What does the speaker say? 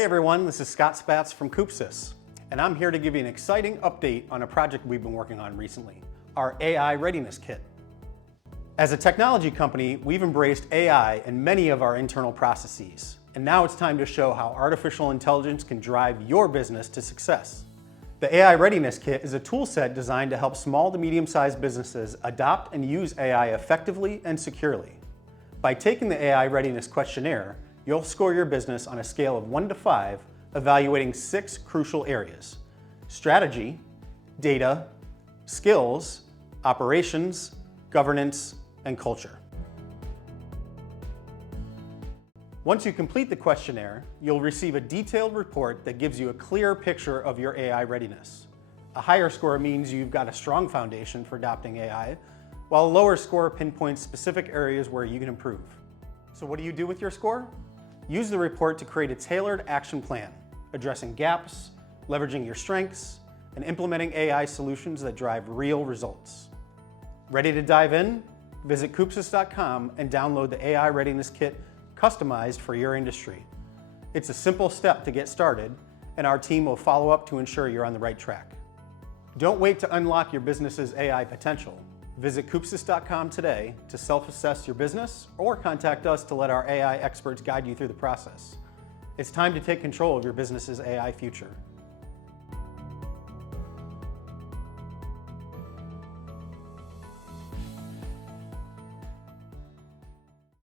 Hey everyone, this is Spatz from CoopSys, and I'm here to give you an exciting update on a project we've been working on recently, our AI Readiness Kit. As a technology company, we've embraced AI in many of our internal processes, and now it's time to show how artificial intelligence can drive your business to success. The AI Readiness Kit is a tool set designed to help small to medium-sized businesses adopt and use AI effectively and securely. By taking the AI Readiness Questionnaire, you'll score your business on a scale of 1 to 5, evaluating 6 crucial areas: strategy, data, skills, operations, governance, and culture. Once you complete the questionnaire, you'll receive a detailed report that gives you a clear picture of your AI readiness. A higher score means you've got a strong foundation for adopting AI, while a lower score pinpoints specific areas where you can improve. So what do you do with your score? Use the report to create a tailored action plan, addressing gaps, leveraging your strengths, and implementing AI solutions that drive real results. Ready to dive in? Visit CoopSys.com and download the AI Readiness Kit customized for your industry. It's a simple step to get started, and our team will follow up to ensure you're on the right track. Don't wait to unlock your business's AI potential. Visit CoopSys.com today to self-assess your business or contact us to let our AI experts guide you through the process. It's time to take control of your business's AI future.